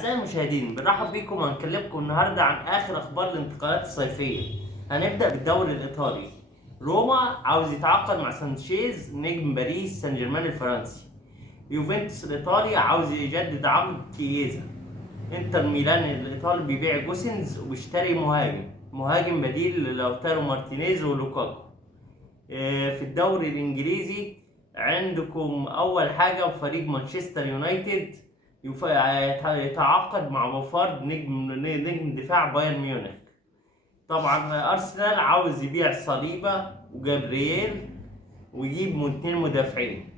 أعزائي المشاهدين، بنرحب بيكم وهنكلمكم النهارده عن آخر أخبار الانتقالات الصيفية. هنبدأ بالدوري الإيطالي. روما عاوز يتعاقد مع سانشيز نجم باريس سان جيرمان الفرنسي. يوفنتوس الإيطالي عاوز يجدد عقد كييزا. انتر ميلان الإيطالي بيبيع جوسنز وبيشتري مهاجم بديل للاوتارو مارتينيز ولوكاكو. في الدوري الإنجليزي عندكم أول حاجة فريق مانشستر يونايتد يتعاقد مع بوفارد نجم دفاع بايرن ميونخ. طبعا أرسنال عاوز يبيع صليبة وجابرييل ويجيب اتنين مدافعين.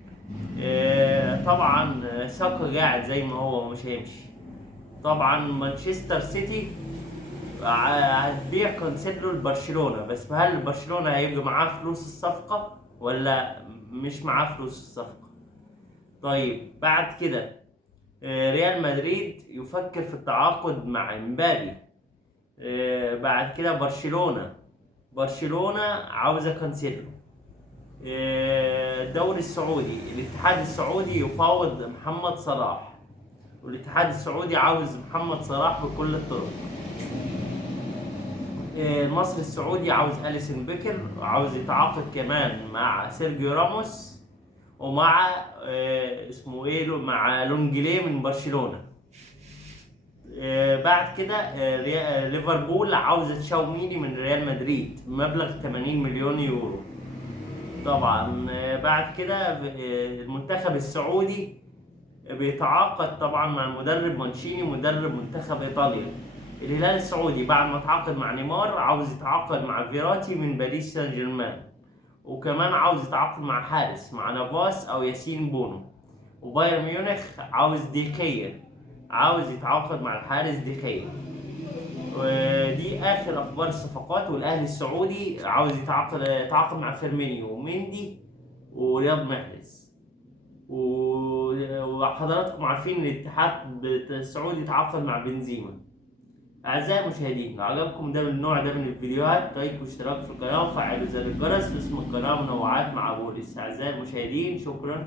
طبعا ساكا قاعد زي ما هو مش هيمشي. طبعا مانشستر سيتي هتبيع كانسيلو لبرشلونة، بس هل برشلونة هيبقى معاه فلوس الصفقة ولا مش معاه فلوس الصفقة؟ طيب بعد كده ريال مدريد يفكر في التعاقد مع امبابي. بعد كده برشلونة عاوزة كانسيلو. الدوري السعودي الاتحاد السعودي يفاوض محمد صلاح، والاتحاد السعودي عاوز محمد صلاح بكل الطرق. المصري السعودي عاوز أليسن بيكر، وعاوز يتعاقد كمان مع سيرجيو راموس ومع اسمه ايه مع لونجلي من برشلونة. بعد كده ليفربول عاوزة تشاوميني من ريال مدريد بمبلغ 80 مليون يورو. طبعا بعد كده المنتخب السعودي بيتعاقد طبعا مع المدرب مانشيني مدرب منتخب ايطاليا. الهلال السعودي بعد ما تعاقد مع نيمار عاوز يتعاقد مع فيراتي من باريس سان جيرمان، وكمان عاوز يتعاقد مع حارس مع نافاس او ياسين بونو. وبايرن ميونخ عاوز ديخيا، عاوز يتعاقد مع الحارس ديخيا. ودي اخر اخبار الصفقات. والاهلي السعودي عاوز يتعاقد مع فيرمينيو ومندي ورياض محرز. وحضراتكم عارفين ان الاتحاد السعودي تعاقد مع بنزيما. اعزائي المشاهدين، لو عجبكم النوع ده من الفيديوهات لايك واشتراك في القناه وفعلوا زر الجرس واسم القناه منوعات مع بوليس. اعزائي المشاهدين، شكرا.